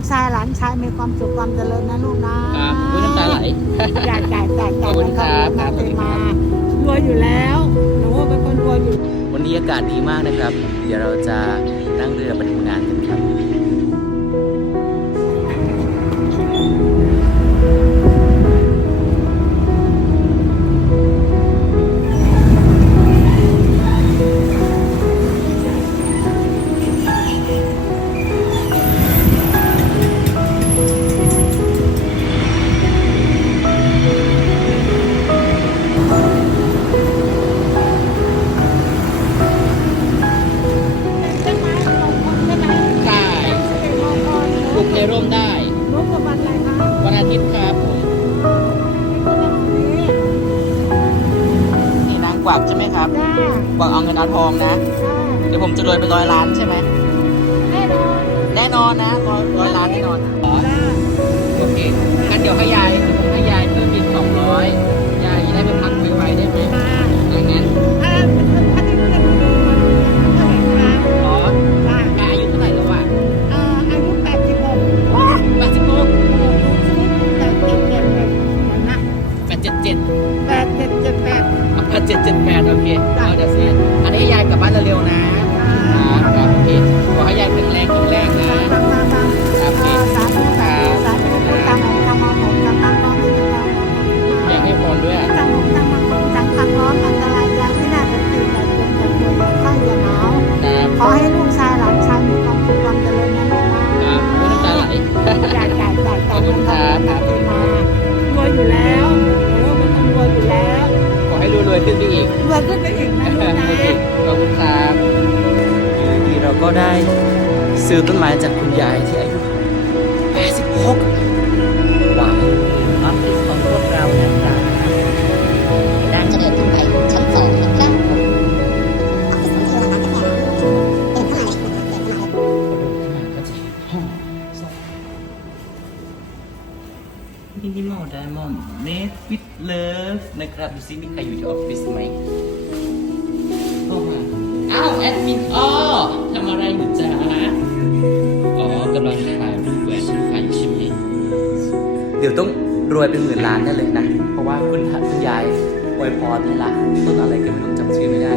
กชายหลานชายมีความสุขความเจริญนะลูกนะครับอุ๊ยน้ำตาไหลจ่ายจ่ายจ่ายขจ่าอยบคุณครับมาครับเป็นมารวยอยู่แล้วหนูเป็นคนรวยอยู่ วันนี้อากาศดีมากนะครับ เดี๋ยวเราจะนั่งเรือไปทำงานกันครับ ในร่มได้ลูกกับวันอะไรคะวันอาทิตย์ครับผมนี่นางกวักใช่ไหมครับจ้ากวักเอาเงินเอาทองนะ จ้าเดี๋ยวผมจะรวยไปร้อยล้านใช่ไหม แน่นอนแน่นอนนะร้อยร้อยล้านแน่นอนอ๋อจ้า โอเคงั้นเดี๋ยวให้ยายให้ยาย แปดเจ็ดเจ็ดแปดแปดเจ็ดเจ็ดแปดโอเคเอาเดี๋ยวสิอันนี้ให้ยายกลับบ้านเร็วๆนะครับครับโอเคขอให้ยายแข็งแรงแข็งแรงนะมามามาครับพี่สาธุสาธุสาธุตังของตังของผมตังตังน้องนี่ตังอยากให้พรด้วยอะ รวยขึ้นไปอีกนะลูกนะโอเคขอบคุณครับดีเราก็ได้ซื้อต้นไม้จากคุณยายที่อา มินิมอลไดมอนด์เมดวิดเลิฟนะครับดูซิมีใครอยู่ที่ออฟฟิศไหมเข้ามาอ้าวแอดมินอ้อทำอะไรอยู่จ๊ะอ๋อกำลังถ่ายรูปแหวนลูกค้าอยู่ใช่ไหมเดี๋ยวต้องรวยเป็นหมื่นล้านได้เลยนะ เพราะว่าคุณคุณยายอวยพรให้ละต้นอะไรกันไม่รู้จำชื่อไม่ได้